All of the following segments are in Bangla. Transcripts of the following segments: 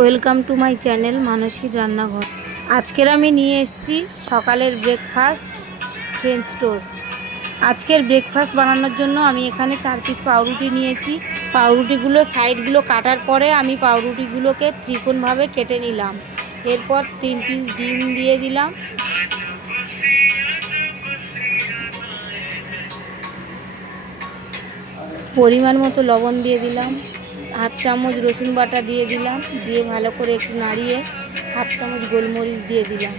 ওয়েলকাম টু মাই চ্যানেল মানসীর রান্নাঘর। আজকের আমি নিয়ে এসেছি সকালের ব্রেকফাস্ট ফ্রেঞ্চ টোস্ট। আজকের ব্রেকফাস্ট বানানোর জন্য আমি এখানে 4 পিস পাউরুটি নিয়েছি। পাউরুটিগুলো সাইডগুলো কাটার পরে আমি পাউরুটিগুলোকে ত্রিকোণভাবে কেটে নিলাম। এরপর 3 পিস ডিম দিয়ে দিলাম, পরিমাণ মতো লবণ দিয়ে দিলাম, হাফ চামচ রসুন বাটা দিয়ে দিলাম, দিয়ে ভালো করে একটু নাড়িয়ে হাফ চামচ গোলমরিচ দিয়ে দিলাম,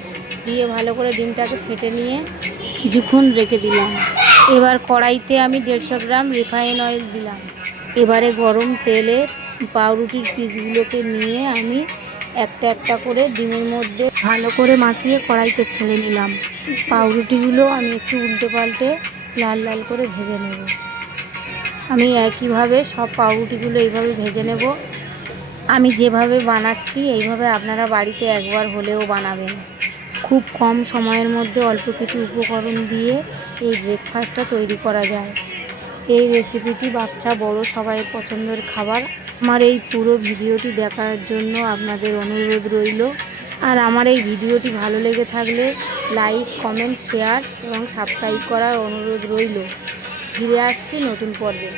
দিয়ে ভালো করে ডিমটাকে ফেটে নিয়ে কিছুক্ষণ রেখে দিলাম। এবার কড়াইতে আমি 150 গ্রাম রিফাইন অয়েল দিলাম। এবারে গরম তেলে পাউরুটির পিসগুলোকে নিয়ে আমি একটা একটা করে ডিমের মধ্যে ভালো করে মাখিয়ে কড়াইতে ছেড়ে নিলাম। পাউরুটিগুলো আমি একটু উল্টে পাল্টে লাল লাল করে ভেজে নেব। আমি একইভাবে সব পাউরুটিগুলো এইভাবে ভেজে নেব। আমি যেভাবে বানাচ্ছি এইভাবে আপনারা বাড়িতে একবার হলেও বানাবেন। খুব কম সময়ের মধ্যে অল্প কিছু উপকরণ দিয়ে এই ব্রেকফাস্টটা তৈরি করা যায়। এই রেসিপিটি বাচ্চা বড় সবাই পছন্দের খাবার। আমার এই পুরো ভিডিওটি দেখার জন্য আপনাদের অনুরোধ রইল। আর আমার এই ভিডিওটি ভালো লেগে থাকলে লাইক, কমেন্ট, শেয়ার এবং সাবস্ক্রাইব করার অনুরোধ রইল। ফিরে আসছি নতুন পর্বে।